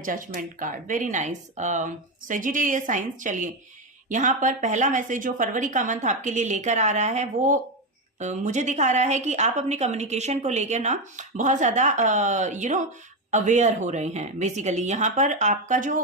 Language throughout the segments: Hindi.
Judgement card, very nice. Sagittarius signs, चलिए यहाँ पर पहला मैसेज जो फरवरी का मंथ आपके लिए लेकर आ रहा है वो मुझे दिखा रहा है कि आप अपनी कम्युनिकेशन को लेकर ना बहुत ज्यादा अवेयर हो रहे हैं। बेसिकली यहाँ पर आपका जो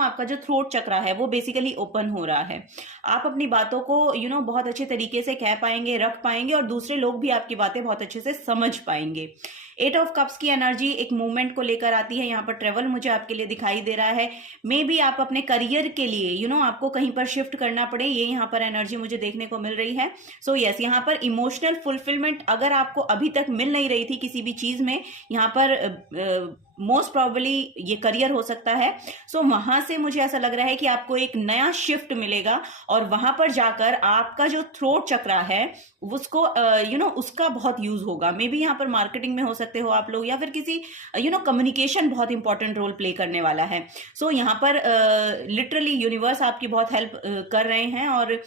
आपका जो थ्रोट चक्रा है वो बेसिकली ओपन हो रहा है। आप अपनी बातों को बहुत अच्छे तरीके से कह पाएंगे, रख पाएंगे, और दूसरे लोग भी आपकी बातें बहुत अच्छे से समझ पाएंगे। 8 ऑफ कप्स की एनर्जी एक मूवमेंट को लेकर आती है। यहाँ पर ट्रेवल मुझे आपके लिए दिखाई दे रहा है। मे बी आप अपने करियर के लिए आपको कहीं पर शिफ्ट करना पड़े, ये यहाँ पर एनर्जी मुझे देखने को मिल रही है। सो यस, यहाँ पर इमोशनल फुलफिलमेंट अगर आपको अभी तक मिल नहीं रही थी किसी भी चीज में, यहाँ पर मोस्ट प्रॉबली ये करियर हो सकता है। सो वहां से मुझे ऐसा लग रहा है कि आपको एक नया शिफ्ट मिलेगा और वहां पर जाकर आपका जो थ्रोट चक्रा है उसको उसका बहुत यूज होगा। मे बी यहाँ पर मार्केटिंग में हो सकते हो आप लोग, या फिर किसी कम्युनिकेशन बहुत इंपॉर्टेंट रोल प्ले करने वाला है। सो यहाँ पर लिटरली यूनिवर्स आपकी बहुत हेल्प कर रहे हैं, और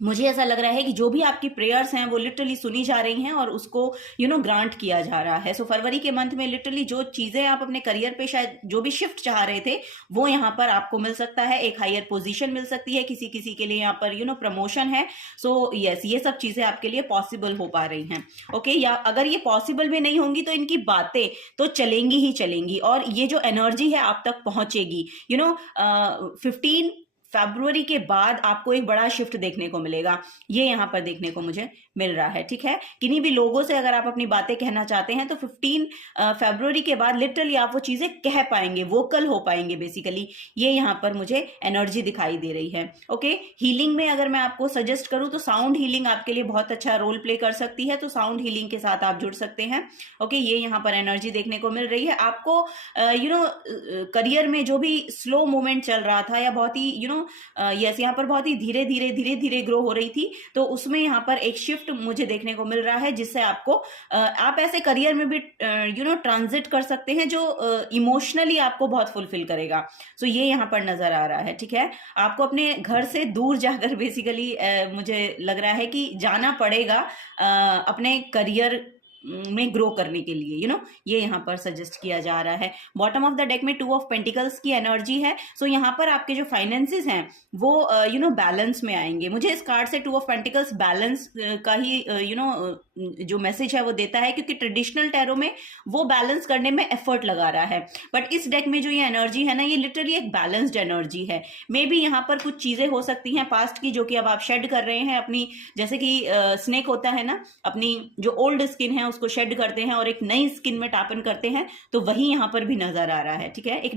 मुझे ऐसा लग रहा है कि जो भी आपकी प्रेयर्स हैं वो लिटरली सुनी जा रही हैं और उसको ग्रांट किया जा रहा है। सो फरवरी के मंथ में लिटरली जो चीजें आप अपने करियर पे शायद जो भी शिफ्ट चाह रहे थे वो यहाँ पर आपको मिल सकता है। एक हायर पोजीशन मिल सकती है, किसी किसी के लिए यहाँ पर प्रमोशन है। सो यस, ये सब चीजें आपके लिए पॉसिबल हो पा रही हैं। ओके, या अगर ये पॉसिबल भी नहीं होंगी तो इनकी बातें तो चलेंगी ही चलेंगी, और ये जो एनर्जी है आप तक पहुंचेगी। 15 फरवरी के बाद आपको एक बड़ा शिफ्ट देखने को मिलेगा, ये यहाँ पर देखने को मुझे मिल रहा है। ठीक है, किन्हीं भी लोगों से अगर आप अपनी बातें कहना चाहते हैं तो 15 फरवरी के बाद लिटरली आप वो चीजें कह पाएंगे, वोकल हो पाएंगे बेसिकली, ये यहाँ पर मुझे एनर्जी दिखाई दे रही है। ओके, हीलिंग में अगर मैं आपको सजेस्ट करूं तो साउंड हीलिंग आपके लिए बहुत अच्छा रोल प्ले कर सकती है, तो साउंड हीलिंग के साथ आप जुड़ सकते हैं। ओके, ये यहाँ पर एनर्जी देखने को मिल रही है। आपको करियर में जो भी स्लो मूवमेंट चल रहा था या बहुत ही यस यहाँ पर बहुत ही धीरे धीरे ग्रो हो रही थी, तो उसमें यहाँ पर एक शिफ्ट मुझे देखने को मिल रहा है, जिससे आपको आप ऐसे करियर में भी ट्रांजिट कर सकते हैं जो इमोशनली आपको बहुत फुलफिल करेगा। सो ये यहाँ पर नजर आ रहा है। ठीक है, आपको अपने घर से दूर जाकर बेसिकली मुझे लग रहा है कि जाना पड़ेगा अपने करियर में ग्रो करने के लिए। ये यहाँ पर सजेस्ट किया जा रहा है। बॉटम ऑफ द डेक में 2 ऑफ पेंटिकल्स की एनर्जी है। सो यहाँ पर आपके जो फाइनेंसेस हैं वो बैलेंस में आएंगे। मुझे इस कार्ड से 2 ऑफ पेंटिकल्स बैलेंस का ही जो मैसेज है वो देता है, क्योंकि ट्रेडिशनल टैरो में वो बैलेंस करने में एफर्ट लगा रहा है, बट इस डेक में जो ये एनर्जी है ना, ये लिटरली एक बैलेंस्ड एनर्जी है। मे बी यहाँ पर कुछ चीजें हो सकती हैं पास्ट की जो कि अब आप शेड कर रहे हैं अपनी, जैसे कि स्नेक होता है ना, अपनी जो ओल्ड स्किन है उसको शेड करते हैं और एक नई स्किन में टापन करते हैं, तो वही यहाँ पर भी नजर आ रहा है। ठीक है, एक